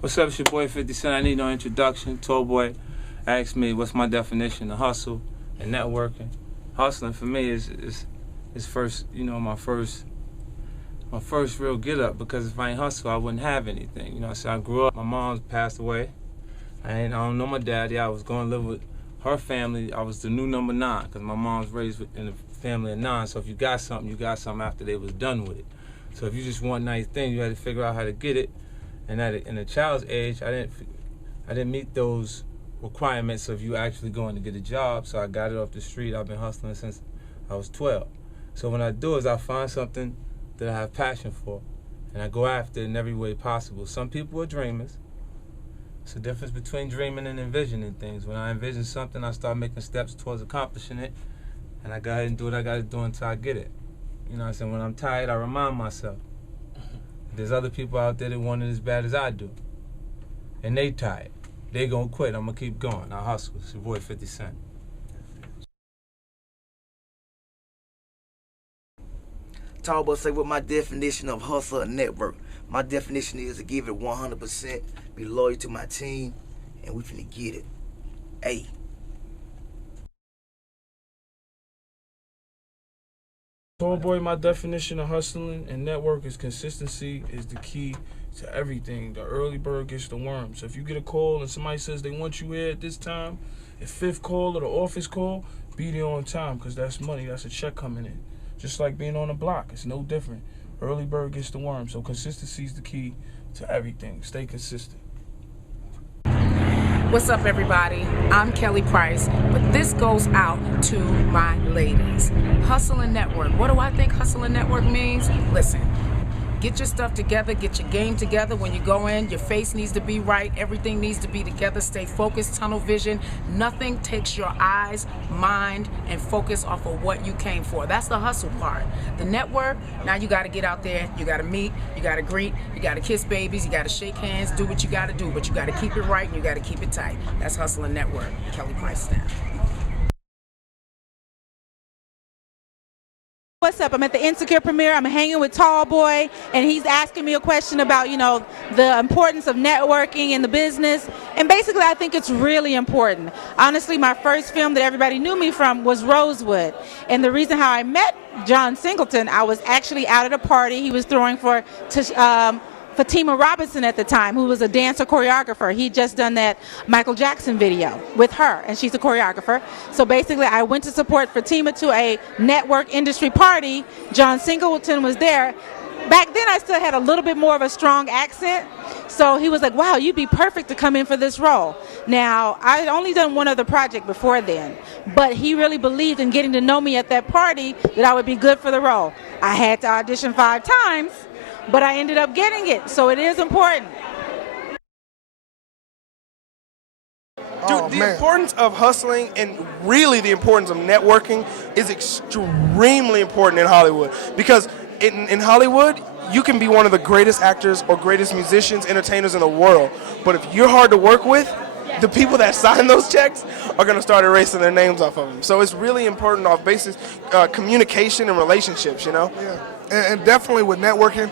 What's up, it's your boy 50 Cent. I need no introduction. Tall boy asked me what's my definition of hustle and networking. Hustling for me is first, my first real get up, because if I ain't hustle, I wouldn't have anything. I grew up, my mom passed away. I don't know my daddy. I was going to live with her family. I was the new number 9, because my mom was raised in a family of 9. So if you got something, you got something after they was done with it. So if you just want nice things, you had to figure out how to get it. And in a child's age, I didn't meet those requirements of you actually going to get a job. So I got it off the street. I've been hustling since I was 12. So what I do is I find something that I have passion for, and I go after it in every way possible. Some people are dreamers. It's the difference between dreaming and envisioning things. When I envision something, I start making steps towards accomplishing it, and I go ahead and do what I got to do until I get it. When I'm tired, I remind myself. There's other people out there that want it as bad as I do, and they tired. They gonna quit. I'm gonna keep going. I hustle. It's your boy 50 Cent. Talk about say what my definition of hustle and network. My definition is to give it 100%, be loyal to my team, and we finna get it. Hey. Tall boy, my definition of hustling and network is consistency is the key to everything. The early bird gets the worm. So if you get a call and somebody says they want you here at this time, the 5th call or the office call, be there on time, because that's money. That's a check coming in. Just like being on the block. It's no different. Early bird gets the worm. So consistency is the key to everything. Stay consistent. What's up, everybody? I'm Kelly Price, but this goes out to my ladies. Hustle and network. What do I think hustle and network means? Listen, get your stuff together, get your game together. When you go in, your face needs to be right, everything needs to be together. Stay focused, tunnel vision. Nothing takes your eyes, mind, and focus off of what you came for. That's the hustle part. The network, now you got to get out there, you got to meet, you got to greet, you got to kiss babies, you got to shake hands, do what you got to do, but you got to keep it right and you got to keep it tight. That's hustle and network. Kelly Price staff. What's up? I'm at the Insecure premiere. I'm hanging with Tall Boy, and he's asking me a question about, the importance of networking in the business. And basically, I think it's really important. Honestly, my first film that everybody knew me from was Rosewood. And the reason how I met John Singleton, I was actually out at a party he was throwing for Fatima Robinson at the time, who was a dancer choreographer. He'd just done that Michael Jackson video with her, and she's a choreographer. So basically, I went to support Fatima to a network industry party. John Singleton was there. Back then, I still had a little bit more of a strong accent. So he was like, wow, you'd be perfect to come in for this role. Now, I had only done one other project before then, but he really believed in getting to know me at that party that I would be good for the role. I had to audition 5 times, but I ended up getting it, so it is important. Dude, the importance of hustling and really the importance of networking is extremely important in Hollywood, because in Hollywood, you can be one of the greatest actors or greatest musicians, entertainers in the world, but if you're hard to work with, the people that sign those checks are going to start erasing their names off of them. So it's really important off basis communication and relationships, Yeah, and definitely with networking,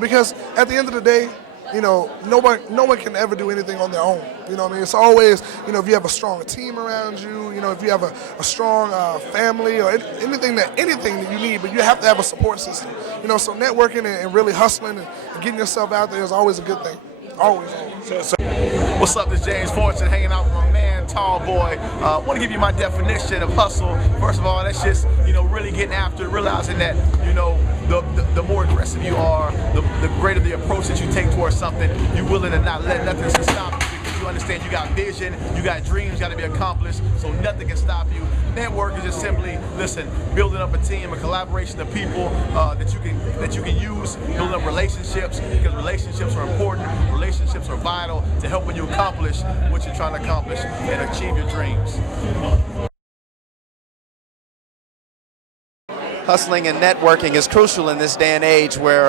because at the end of the day, no one can ever do anything on their own. It's always, if you have a strong team around you, if you have a strong family or anything that you need, but you have to have a support system. So networking and really hustling and getting yourself out there is always a good thing. Always. What's up, this is James Fortune hanging out with my man, Tall Boy. I want to give you my definition of hustle. First of all, that's just, really getting after it, realizing that, the more aggressive you are, the greater the approach that you take towards something, you're willing to not let nothing stop you, because you understand you got vision, you got dreams, got to be accomplished, so nothing can stop you. Network is just simply, building up a team, a collaboration of people that you can use, building up relationships, because relationships are important, relationships are vital to helping you accomplish what you're trying to accomplish and achieve your dreams. Hustling and networking is crucial in this day and age, where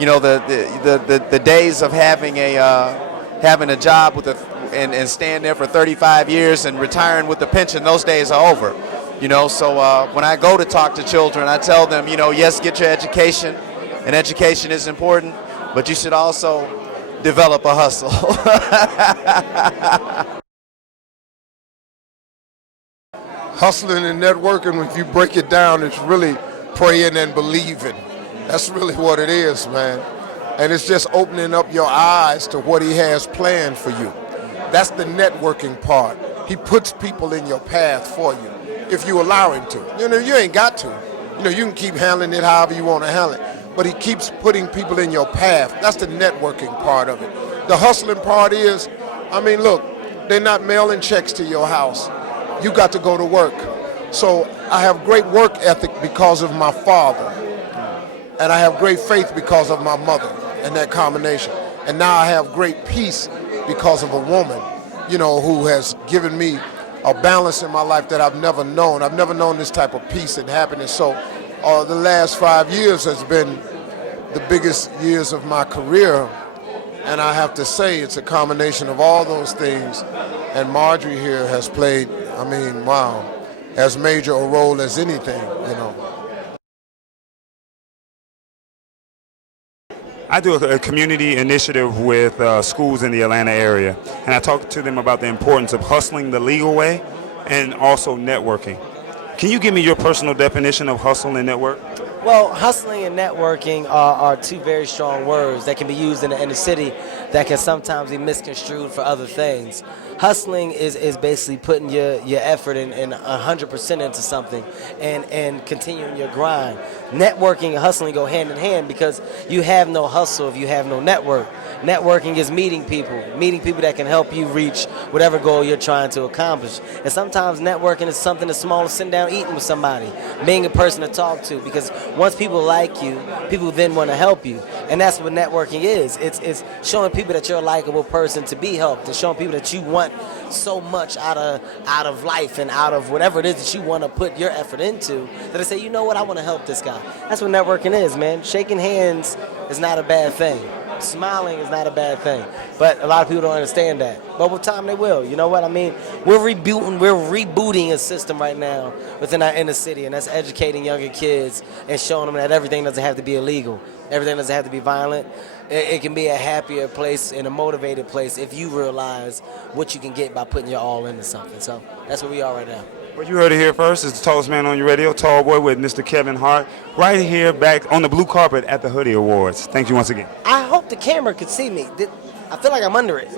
the days of having a job and staying there for 35 years and retiring with a pension, those days are over. So when I go to talk to children, I tell them, yes, get your education, and education is important, but you should also develop a hustle. Hustling and networking, if you break it down, it's really praying and believing. That's really what it is, man. And it's just opening up your eyes to what he has planned for you. That's the networking part. He puts people in your path for you, if you allow him to. You know, you ain't got to. You know, you can keep handling it however you want to handle it. But he keeps putting people in your path. That's the networking part of it. The hustling part is, I mean, look, they're not mailing checks to your house. You got to go to work. So I have great work ethic because of my father. And I have great faith because of my mother and that combination. And now I have great peace because of a woman, you know, who has given me a balance in my life that I've never known. I've never known this type of peace and happiness. So the last 5 years has been the biggest years of my career. And I have to say it's a combination of all those things. And Marjorie here has played, I mean, wow, as major a role as anything, you know. I do a community initiative with schools in the Atlanta area, and I talk to them about the importance of hustling the legal way and also networking. Can you give me your personal definition of hustle and network? Well, hustling and networking are two very strong words that can be used in the inner city that can sometimes be misconstrued for other things. Hustling is basically putting your effort in 100% into something and continuing your grind. Networking and hustling go hand in hand because you have no hustle if you have no network. Networking is meeting people that can help you reach whatever goal you're trying to accomplish. And sometimes networking is something as small as sitting down eating with somebody, being a person to talk to, because once people like you, people then want to help you. And that's what networking is. It's showing people that you're a likable person to be helped, and showing people that you want so much out of life and out of whatever it is that you want to put your effort into, that they say, you know what, I want to help this guy. That's what networking is, man. Shaking hands is not a bad thing. Smiling is not a bad thing, but a lot of people don't understand that. But with time, they will. You know what I mean? We're rebooting a system right now within our inner city, and that's educating younger kids and showing them that everything doesn't have to be illegal. Everything doesn't have to be violent. It can be a happier place and a motivated place if you realize what you can get by putting your all into something. So that's where we are right now. Well, you heard it here first. It's the tallest man on your radio, Tall Boy, with Mr. Kevin Hart, right here back on the blue carpet at the Hoodie Awards. Thank you once again. I hope the camera could see me. I feel like I'm under it.